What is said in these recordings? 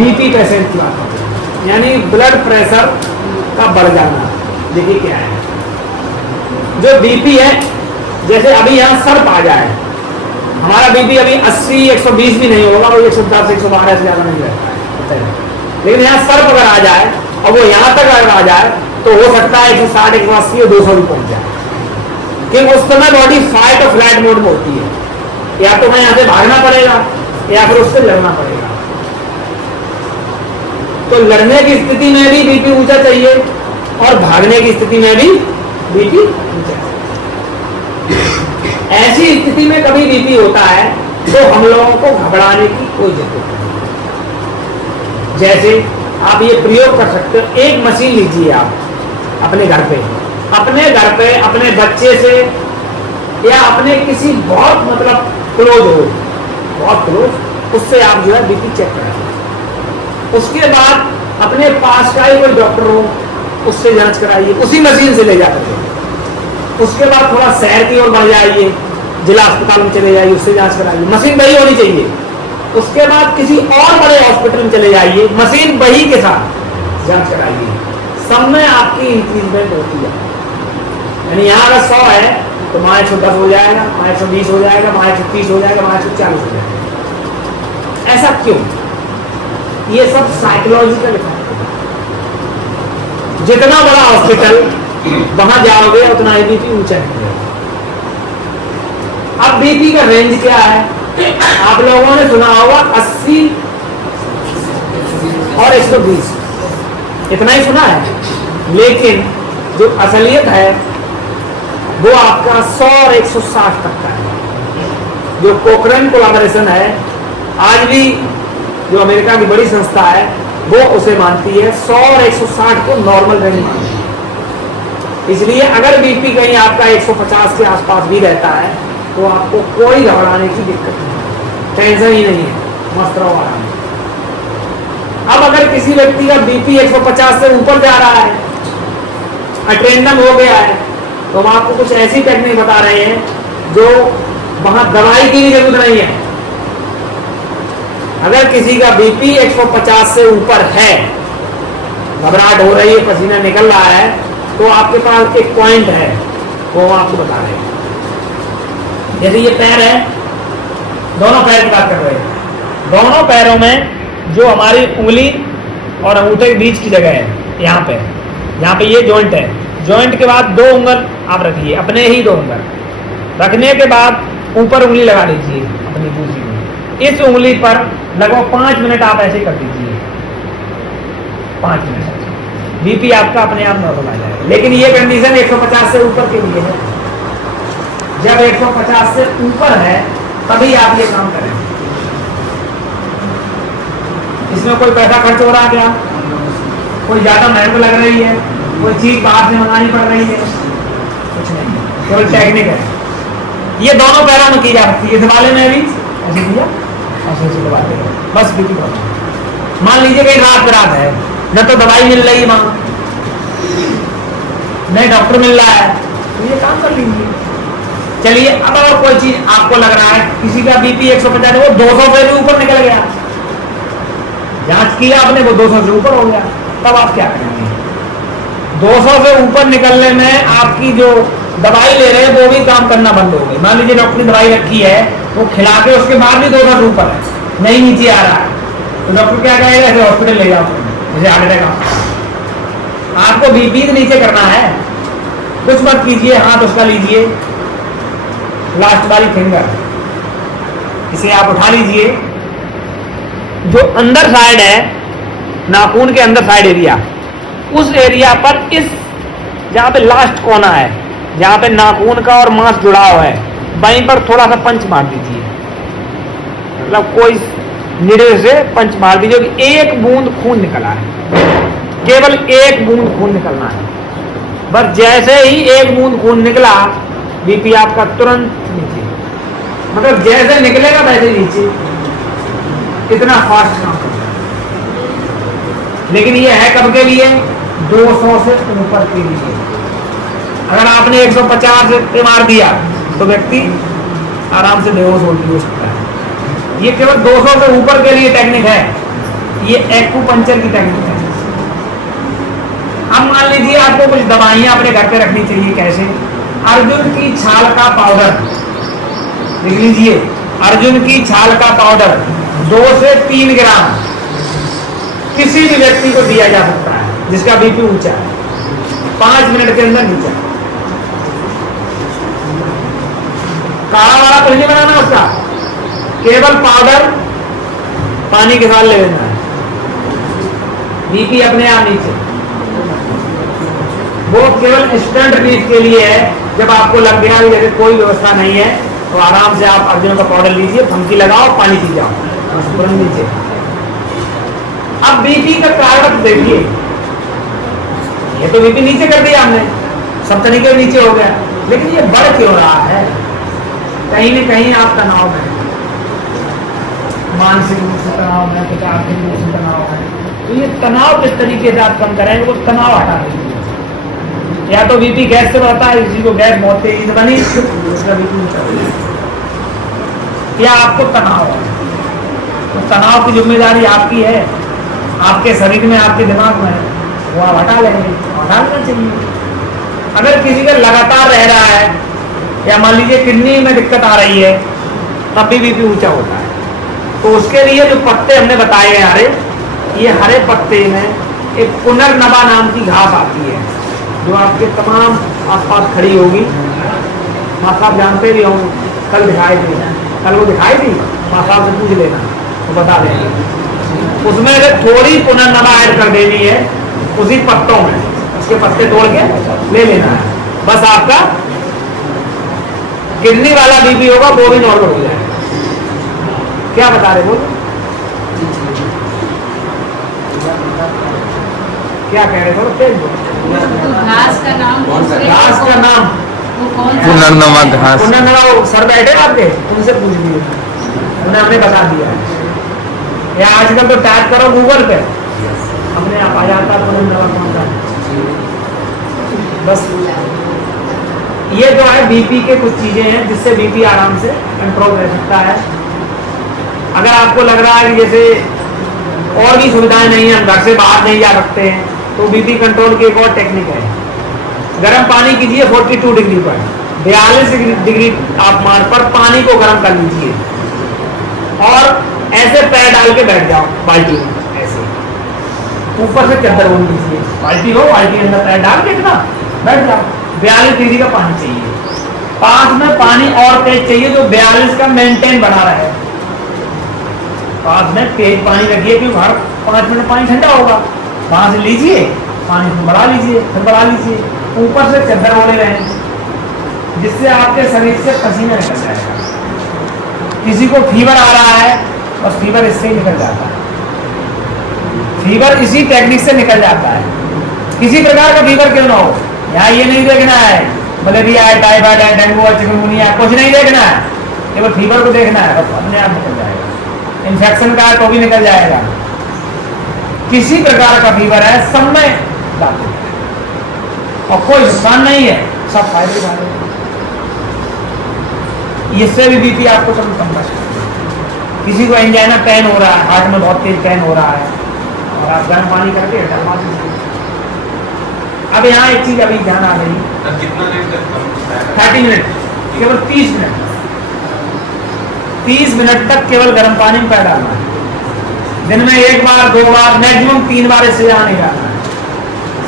BP patient की बात करते हैं, यानी ब्लड प्रेशर का बढ़ जाना। देखिए क्या है, जो बीपी है, जैसे अभी यहाँ सर्प आ जाए, हमारा बीपी अभी 80 120 भी नहीं होगा, वो 110 112 से ज्यादा नहीं रहता है, लेकिन यहाँ सर्प अगर आ जाए और वो यहाँ तक अगर आ जाए तो हो सकता है 160 180 और 200 भी पहुंच जाए, क्योंकि उस समय बॉडी फाइट और फ्लाइट मोड में होती है। या तो मैं यहाँ से भागना पड़ेगा या फिर उससे लड़ना पड़ेगा। तो लड़ने की स्थिति में भी बीपी ऊंचा चाहिए और भागने की स्थिति में भी बीपी ऊंचा चाहिए। ऐसी स्थिति में कभी बीपी होता है तो हम लोगों को घबराने की कोई जरूरत नहीं। जैसे आप ये प्रयोग कर सकते हो, एक मशीन लीजिए आप अपने घर पे, अपने बच्चे से या अपने किसी बहुत मतलब क्लोज हो, बहुत क्लोज, उससे आप जो है बीपी चेक कराइए। उसके बाद अपने पास का ही कोई डॉक्टर हो, उससे जांच कराइए, उसी मशीन से ले जाकर। उसके बाद थोड़ा शहर की ओर बढ़ जाइए, जिला अस्पताल में चले जाइए, उससे जांच कराइए, मशीन वही होनी चाहिए। उसके बाद किसी और बड़े हॉस्पिटल में चले जाइए, मशीन वही के साथ जांच कराइए। सब में आपकी इंक्रीजमेंट होती है, यानी यहाँ अगर 100 है तो वहाँ 110 हो जाएगा, वहाँ 120 हो जाएगा, वहाँ 130 हो जाएगा, वहाँ 140 हो जाएगा। ऐसा क्यों? ये सब साइकोलॉजिकल इफेक्ट है। जितना बड़ा हॉस्पिटल वहां जाओगे उतना ही बीपी ऊंचा है। अब बीपी का रेंज क्या है? आप लोगों ने सुना होगा 80 और 120, इतना ही सुना है, लेकिन जो असलियत है वो आपका 100 और 160 तक का है। जो पोखरण कोलैबोरेशन है, आज भी जो अमेरिका की बड़ी संस्था है वो उसे मानती है 100 और 160 को नॉर्मल रेंज मानती है। इसलिए अगर बीपी कहीं आपका 150 के आसपास भी रहता है तो आपको कोई घबराने की दिक्कत नहीं, टेंशन ही नहीं है, मस्त रहो आराम। अब अगर किसी व्यक्ति का बीपी 150 से ऊपर जा रहा है, अटेंडम हो गया है, तो हम आपको कुछ ऐसी टेक्निक बता रहे हैं जो वहां दवाई की भी जरूरत नहीं है। अगर किसी का बीपी 150 से ऊपर है, घबराहट हो रही है, पसीना निकल रहा है, तो आपके पास एक पॉइंट है, वो हम आपको बता रहे हैं। जैसे ये पैर है, दोनों पैर की बात कर रहे हैं, दोनों पैरों में जो हमारी उंगली और अंगूठे के बीच की जगह है, यहाँ पे ये जॉइंट है, जॉइंट के बाद 2 उंगल आप रखिए, अपने ही 2 उंगल रखने के बाद ऊपर उंगली लगा लीजिए अपनी दूसरी उंगली, इस उंगली पर लगभग 5 मिनट आप ऐसे कर दीजिए, 5 मिनट, बीपी आपका अपने आप नॉर्मल आ जाएगा। लेकिन ये कंडीशन 150 से ऊपर के लिए है। जब 150 से ऊपर है तभी आप ये काम करें। इसमें कोई पैसा खर्च हो रहा है क्या? कोई ज्यादा मेहनत लग रही है? कोई चीज बाहर से मंगानी पड़ रही है? कुछ नहीं, केवल टेक्निक है। ये दोनों पैरों में की जा सकती है, इस वाले में भी ऐसे किया, ऐसे दबा देगा, बस बीपी बढ़। मान लीजिए कहीं रात है, न तो दवाई मिल रही है वहां, नहीं डॉक्टर मिल रहा है, तो ये काम कर लीजिए। चलिए, अब अगर कोई चीज आपको लग रहा है किसी का बीपी 150 वो 200 से भी ऊपर निकल गया, जांच किया आपने, वो 200 से ऊपर हो गया, तब आप क्या करेंगे? 200 से ऊपर निकलने में आपकी जो दवाई ले रहे हैं वो भी काम करना बंद हो गई। मान लीजिए डॉक्टर ने दवाई रखी है, वो खिला के उसके बाद भी 200 से ऊपर है, नहीं नीचे आ रहा है, तो डॉक्टर क्या कहेगा? ऐसे हॉस्पिटल ले जाओ, जैसे हार्ट अटैक। आपको बीपी नीचे करना है, कुछ मत कीजिए, हाथ उसका लीजिए, लास्ट वाली फिंगर इसे आप उठा लीजिए, जो अंदर साइड है नाखून के अंदर साइड एरिया, उस एरिया पर इस जहां पे लास्ट कोना है, जहां पे नाखून का और मांस जुड़ा हुआ है, वहीं पर थोड़ा सा पंच मार दीजिए, मतलब कोई निडल से पंच मार दीजिए कि 1 बूंद खून निकला है, केवल 1 बूंद खून निकलना है। बस जैसे ही 1 बूंद खून निकला, बीपी आपका तुरंत नीचे, मतलब जैसे निकलेगा वैसे नीचे, इतना फास्ट काम करता है। लेकिन ये है कब के लिए? 200 से ऊपर के लिए। अगर आपने 150 पे मार दिया तो व्यक्ति आराम से बेहोश हो सकता है। ये केवल 200 से ऊपर के लिए टेक्निक है। ये एक्यूपंक्चर की टेक्निक है। अब मान लीजिए आपको कुछ दवाइयां अपने घर पे रखनी चाहिए। कैसे? अर्जुन की छाल का पाउडर लिख लीजिए। अर्जुन की छाल का पाउडर 2 से 3 ग्राम किसी भी व्यक्ति को दिया जा सकता है जिसका बीपी ऊंचा है, 5 मिनट के अंदर नीचा। काढ़ा वाला तो नहीं बनाना उसका, केवल पाउडर पानी के साथ ले लेना है, बीपी अपने आप नीचे। वो केवल इंस्टेंट रिलीफ के लिए है। जब आपको लग गया जैसे कोई व्यवस्था नहीं है तो आराम से आप अर्जुन का पाउडर लीजिए, फंकी लगाओ, पानी पी जाओ, बस तुरंत नीचे। अब बीपी का कारण देखिए, ये तो बीपी नीचे कर दिया हमने, सब तरीके नीचे हो गया, लेकिन ये बढ़ क्यों रहा है? कहीं न कहीं आप तनाव में, मानसिक रूप से तनाव में, कुछ आर्थिक रूप से तनाव है। तो ये तनाव किस तरीके से आप कम करेंगे, वो तनाव हटा देंगे। या तो बीपी गैस से बढ़ता है, किसी को गैस बहुत तेजी से बनी, उसका बीपी ऊंचा हो जाए। या आपको तनाव है, तो तनाव की जिम्मेदारी आपकी है, आपके शरीर में, आपके दिमाग में है, वो आप हटा लेंगे, हटा लेना चाहिए। अगर किसी का लगातार रह रहा है, या मान लीजिए किडनी में दिक्कत आ रही है, तब भी बीपी ऊंचा होता है, तो उसके लिए जो पत्ते हमने बताए हैं हरे, ये हरे पत्ते में एक पुनर्नवा नाम की घास आती है जो आपके तमाम आसपास खड़ी होगी। माँ साहब जानते भी होंगे, कल दिखाई दी, कल वो दिखाई दी, माँ साहब से पूछ लेना तो बता देंगे। उसमें अगर थोड़ी पुनर्नवा ऐड कर देनी है उसी पत्तों में, उसके पत्ते तोड़ के ले लेना है, बस आपका किडनी वाला बीपी होगा वो भी नॉर्मल हो जाएगा। क्या बता रहे बोलो, क्या कह रहे बोलो, तेज बोलो। घास का नाम घास का नाम पुनर्नवा घास। पुनर्नवा वो सर बैठे ना आपके, उनसे पूछ लीजिए, उन्हें हमने बता दिया है। या आजकल तो टाइप करो गूगल पे, अपने आप आ जाता है पुनर्नवा कौन सा। बस ये जो है बीपी के कुछ चीजें हैं जिससे बीपी आराम से कंट्रोल रह सकता है। अगर आपको लग रहा है कि जैसे और भी सुविधाएं नहीं है, हम घर से बाहर नहीं जा सकते हैं, तो बीपी कंट्रोल की एक और टेक्निक है। गर्म पानी कीजिए 42 डिग्री पर, 42 डिग्री तापमान पर पानी को गर्म कर लीजिए और ऐसे पैर डाल के बैठ जाओ बाल्टी में, ऐसे ऊपर से चद्दर ओढ़ लीजिए, बाल्टी हो, बाल्टी के अंदर पैर डाल के इतना बैठ जाओ। 42 डिग्री का पानी चाहिए, पास में पानी और तेज चाहिए जो 42 का मेंटेन बना रहे। पास में तेज पानी रखिए क्योंकि हर 5 मिनट पानी ठंडा होगा, वहां से लीजिए पानी को बढ़ा लीजिए, फिर बढ़ा लीजिए, ऊपर से चद्दर ओढ़े रहें जिससे आपके शरीर से पसीना निकल जाएगा। किसी को फीवर आ रहा है, बस फीवर इससे ही निकल जाता है, फीवर इसी टेक्निक से निकल जाता है। किसी प्रकार का फीवर क्यों ना हो, यहाँ ये नहीं देखना है मलेरिया है, टाइफाइड है, डेंगू है, चिकनगुनिया, कुछ नहीं देखना है, केवल फीवर को देखना है, बस अपने आप निकल जाएगा। इन्फेक्शन का है तो भी निकल जाएगा। किसी प्रकार का फीवर है, सब में लागू है और कोई नुकसान नहीं है, सब फायदे वाले। इससे भी बीपी आपको कम कर सकते हैं। किसी को एंजाइना पेन हो रहा है, हार्ट में बहुत तेज पेन हो रहा है, और आप गर्म पानी करके डलवा दीजिए। अब यहाँ एक चीज अभी ध्यान आ गई, 30 मिनट, केवल 30 मिनट, 30 मिनट तक केवल गर्म पानी में पैर डालना है। दिन में 1 बार 2 बार मैक्सिमम 3 बार, इससे ज्यादा नहीं डालना है।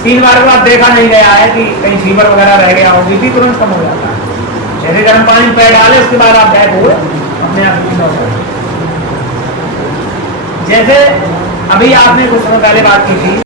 3 बार के बाद देखा नहीं गया है कि कहीं फीवर वगैरह रह गया हो, बीपी तुरंत कम हो जाता है। जैसे गर्म पानी में पैर डाले उसके बाद आप बैक हुए, अपने आप ठीक हो जाए। जैसे अभी आपने कुछ समय पहले बात की थी